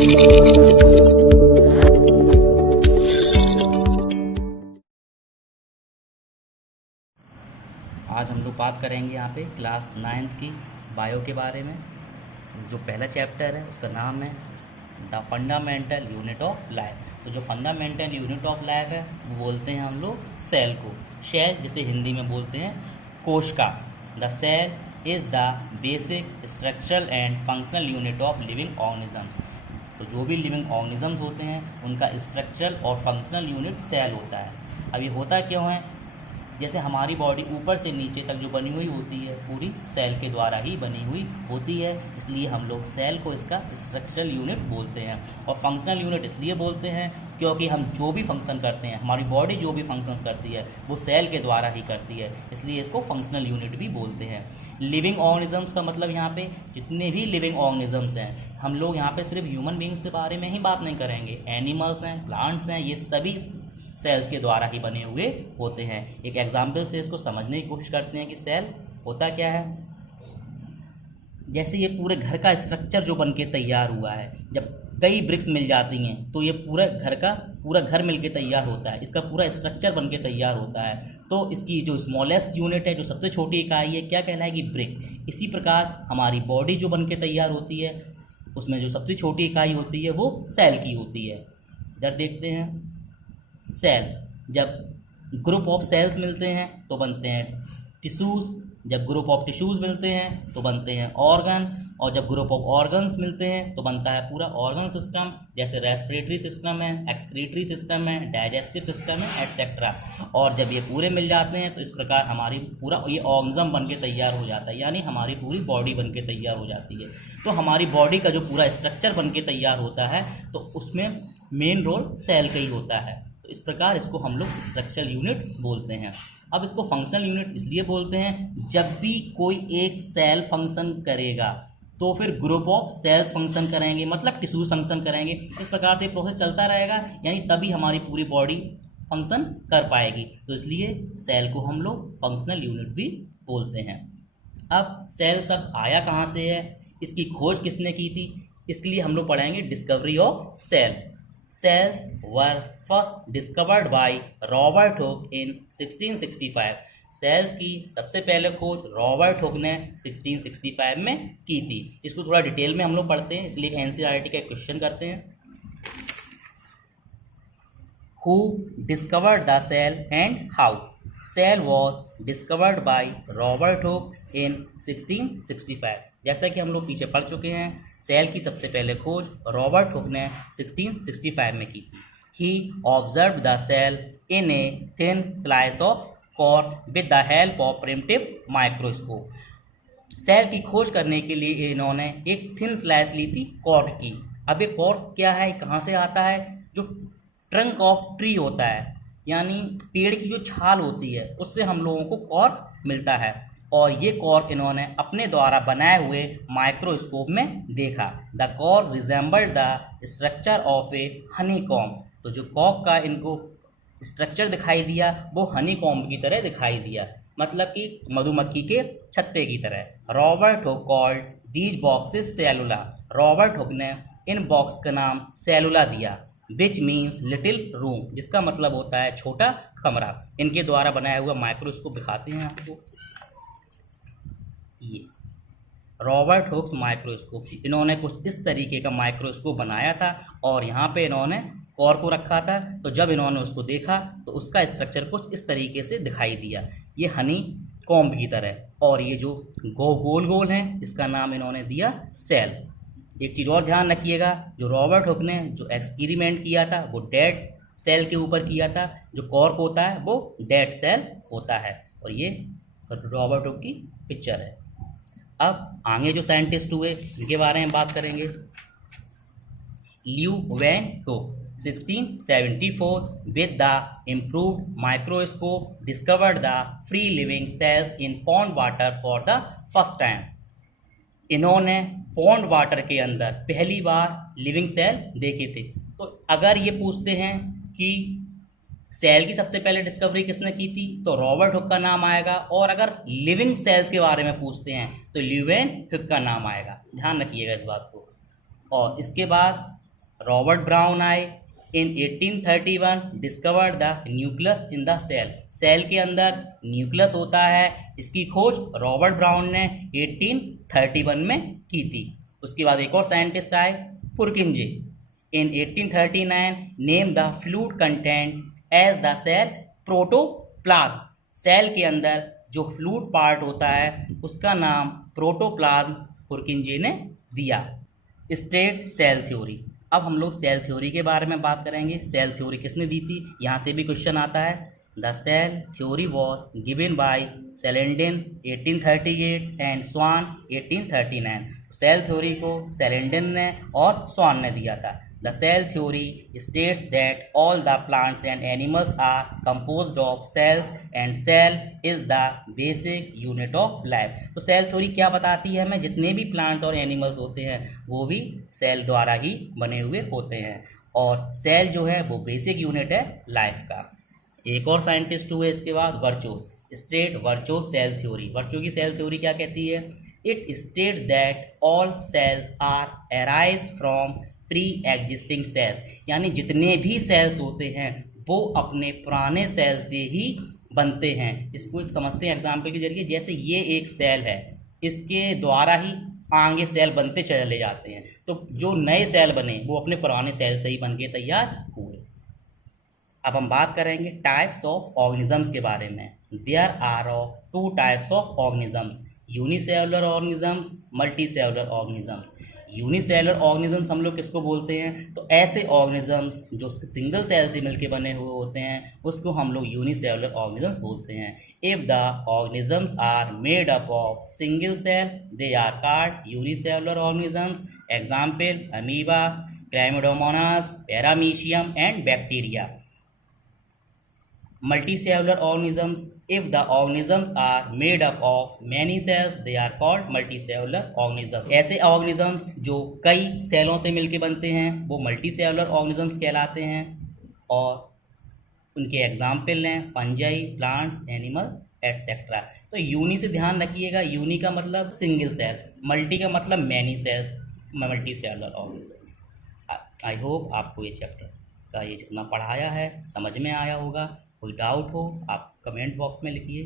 आज हम लोग बात करेंगे यहाँ पे क्लास 9th की बायो के बारे में। जो पहला चैप्टर है उसका नाम है the fundamental unit of life. तो जो फंडामेंटल यूनिट ऑफ लाइफ है वो बोलते हैं हम लोग सेल को। सेल जिसे हिंदी में बोलते हैं कोशिका। The cell is the basic structural and functional unit of living organisms. तो जो भी लिविंग ऑर्गेनिजम्स होते हैं उनका स्ट्रक्चरल और फंक्शनल यूनिट सेल होता है। अब ये होता क्यों है, जैसे हमारी बॉडी ऊपर से नीचे तक जो बनी हुई होती है पूरी सेल के द्वारा ही बनी हुई होती है, इसलिए हम लोग सेल को इसका स्ट्रक्चरल यूनिट बोलते हैं। और फंक्शनल यूनिट इसलिए बोलते हैं क्योंकि हम जो भी फंक्शन करते हैं, हमारी बॉडी जो भी फंक्शंस करती है वो सेल के द्वारा ही करती है, इसलिए इसको फंक्शनल यूनिट भी बोलते हैं। लिविंग ऑर्गेनिजम्स का मतलब यहाँ पे जितने भी लिविंग ऑर्गेनिजम्स हैं, हम लोग यहाँ पे सिर्फ ह्यूमन बींग्स के बारे में ही बात नहीं करेंगे। एनिमल्स हैं, प्लांट्स हैं, ये सभी सेल्स के द्वारा ही बने हुए होते हैं। एक एग्जाम्पल से इसको समझने की कोशिश करते हैं कि सेल होता क्या है। जैसे ये पूरे घर का स्ट्रक्चर जो बन के तैयार हुआ है, जब कई ब्रिक्स मिल जाती हैं तो ये पूरा घर मिल के तैयार होता है, इसका पूरा स्ट्रक्चर बन के तैयार होता है। तो इसकी जो स्मॉलेस्ट यूनिट है, जो सबसे छोटी इकाई है, क्या कहलाएगी? ब्रिक। इसी प्रकार हमारी बॉडी जो बन के तैयार होती है उसमें जो सबसे छोटी इकाई होती है वो सेल की होती है। इधर देखते हैं, सेल जब ग्रुप ऑफ सेल्स मिलते हैं तो बनते हैं टिश्यूज़, जब ग्रुप ऑफ टिश्यूज़ मिलते हैं तो बनते हैं ऑर्गन, और जब ग्रुप ऑफ ऑर्गन्स मिलते हैं तो बनता है पूरा ऑर्गन सिस्टम, जैसे रेस्पिरेटरी सिस्टम है, एक्सक्रीटरी सिस्टम है, डाइजेस्टिव सिस्टम है, एट्सेट्रा। और जब ये पूरे मिल जाते हैं तो इस प्रकार हमारी पूरा ये ऑर्गेनिज्म बन के तैयार हो जाता है, यानी हमारी पूरी बॉडी बन के तैयार हो जाती है। तो हमारी बॉडी का जो पूरा स्ट्रक्चर बन के तैयार होता है तो उसमें मेन रोल सेल का ही होता है। इस प्रकार इसको हम लोग स्ट्रक्चरल यूनिट बोलते हैं। अब इसको फंक्शनल यूनिट इसलिए बोलते हैं, जब भी कोई एक सेल फंक्शन करेगा तो फिर ग्रुप ऑफ सेल्स फंक्शन करेंगे, मतलब टिश्यूज फंक्शन करेंगे। इस प्रकार से प्रोसेस चलता रहेगा, यानी तभी हमारी पूरी बॉडी फंक्शन कर पाएगी। तो इसलिए सेल को हम लोग फंक्शनल यूनिट भी बोलते हैं। अब सेल शब्द आया कहाँ से है, इसकी खोज किसने की थी, इसके लिए हम लोग पढ़ेंगे discovery of cell. Cells were first discovered by Robert Hooke in 1665। Cells की सबसे पहले खोज रॉबर्ट हुक ने 1665 में की थी। इसको थोड़ा डिटेल में हम लोग पढ़ते हैं, इसलिए एनसीईआरटी का क्वेश्चन करते हैं। Who discovered the cell and how? Cell was discovered by Robert Hooke in 1665। जैसा कि हम लोग पीछे पढ़ चुके हैं, सेल की सबसे पहले खोज रॉबर्ट हुक ने 1665 में की थी। He observed the cell in a thin slice of cork with the help of primitive microscope। Cell की खोज करने के लिए इन्होंने एक थिन स्लाइस ली थी कॉर्क की। अब ये कॉर्क क्या है, कहाँ से आता है? जो ट्रंक ऑफ ट्री होता है, यानी पेड़ की जो छाल होती है उससे हम लोगों को कॉर्क मिलता है। और ये कॉर्क इन्होंने अपने द्वारा बनाए हुए माइक्रोस्कोप में देखा। The cork resembled the structure of A Honey comb. तो जो कॉर्क का इनको स्ट्रक्चर दिखाई दिया वो हनी कॉम्ब की तरह दिखाई दिया, मतलब कि मधुमक्खी के छत्ते की तरह। Robert Hooke called these boxes cellula. Robert Hooke ने इन बॉक्स का नाम सेलुला दिया, विच मीन्स लिटिल रूम, जिसका मतलब होता है छोटा कमरा। इनके द्वारा बनाया हुआ माइक्रोस्कोप दिखाते हैं आपको, ये रॉबर्ट हुक्स माइक्रोस्कोप। इन्होंने कुछ इस तरीके का माइक्रोस्कोप बनाया था और यहाँ पे इन्होंने कॉर्क को रखा था। तो जब इन्होंने उसको देखा तो उसका स्ट्रक्चर कुछ इस तरीके से दिखाई दिया, ये हनी कॉम्ब की तरह। और ये जो गोल गोल हैं इसका नाम इन्होंने दिया सेल। एक चीज़ और ध्यान रखिएगा, जो रॉबर्ट हुक ने जो एक्सपेरिमेंट किया था वो डेड सेल के ऊपर किया था, जो कॉर्क होता है वो डेड सेल होता है। और ये रॉबर्ट हुक की पिक्चर है। अब आगे जो साइंटिस्ट हुए इनके बारे में बात करेंगे। ल्यू van hook 1674 with the improved microscope discovered the free living cells in pond water for the first time। इन्होंने पॉन्ड वाटर के अंदर पहली बार लिविंग सेल देखे थे। तो अगर ये पूछते हैं कि सेल की सबसे पहले डिस्कवरी किसने की थी तो रॉबर्ट हुक का नाम आएगा, और अगर लिविंग सेल्स के बारे में पूछते हैं तो ल्यूवेन हुक का नाम आएगा। ध्यान रखिएगा इस बात को। और इसके बाद रॉबर्ट ब्राउन आए in 1831 discovered the nucleus in the cell. Cell के अंदर न्यूक्लियस होता है, इसकी खोज रॉबर्ट ब्राउन ने 1831 में की थी। उसके बाद एक और साइंटिस्ट आए, Purkinje, in 1839 name the fluid content as the cell protoplasm. Cell के अंदर जो फ्लूइड पार्ट होता है उसका नाम प्रोटोप्लाज्म पुरकिंजे ने दिया। State cell theory. अब हम लोग सेल थ्योरी के बारे में बात करेंगे। सेल थ्योरी किसने दी थी, यहाँ से भी क्वेश्चन आता है। The cell theory was given by Schleiden 1838 and Schwann 1839। Cell theory को सेलेंडिन ने और स्वान ने दिया था। The cell theory states that all the plants and animals are composed of cells and cell is the basic unit of life। तो cell theory क्या बताती है हमें, जितने भी प्लांट्स और एनिमल्स होते हैं वो भी सेल द्वारा ही बने हुए होते हैं और सेल जो है वो बेसिक यूनिट है लाइफ का। एक और साइंटिस्ट हुए इसके बाद, Virchow's, state Virchow's cell theory. Virchow की सेल थ्योरी क्या कहती है, it states that all cells are arise from pre existing cells. यानी जितने भी सेल्स होते हैं वो अपने पुराने सेल से ही बनते हैं। इसको एक समझते हैं एग्जाम्पल के जरिए। जैसे ये एक सेल है, इसके द्वारा ही आगे सेल बनते चले जाते हैं, तो जो नए सेल बने वो अपने पुराने सेल से ही बन के तैयार हुए। अब हम बात करेंगे टाइप्स ऑफ ऑर्गेनिजम्स के बारे में। There are of two types of organisms, unicellular organisms, multicellular organisms. Unicellular organisms हम लोग किसको बोलते हैं, तो ऐसे ऑर्गेनिजम्स जो सिंगल सेल से मिलकर बने हुए होते हैं उसको हम लोग यूनिसेलुलर ऑर्गेनिजम्स बोलते हैं। If the organisms are made up of single cell they are called unicellular organisms. Example amoeba, chlamydomonas, paramecium and bacteria. Multicellular organisms, if the organisms are made up of many cells they are called multicellular organisms। ऐसे organisms जो कई सेलों से मिलके बनते हैं वो multicellular organisms कहलाते हैं और उनके एग्जाम्पल हैं फंजाई, प्लांट्स, एनिमल एटसेट्रा। तो यूनी से ध्यान रखिएगा, यूनी का मतलब सिंगल सेल, मल्टी का मतलब many cells, multicellular organisms. I hope आपको ये चैप्टर का ये जितना पढ़ाया है समझ में आया होगा। कोई डाउट हो आप कमेंट बॉक्स में लिखिए।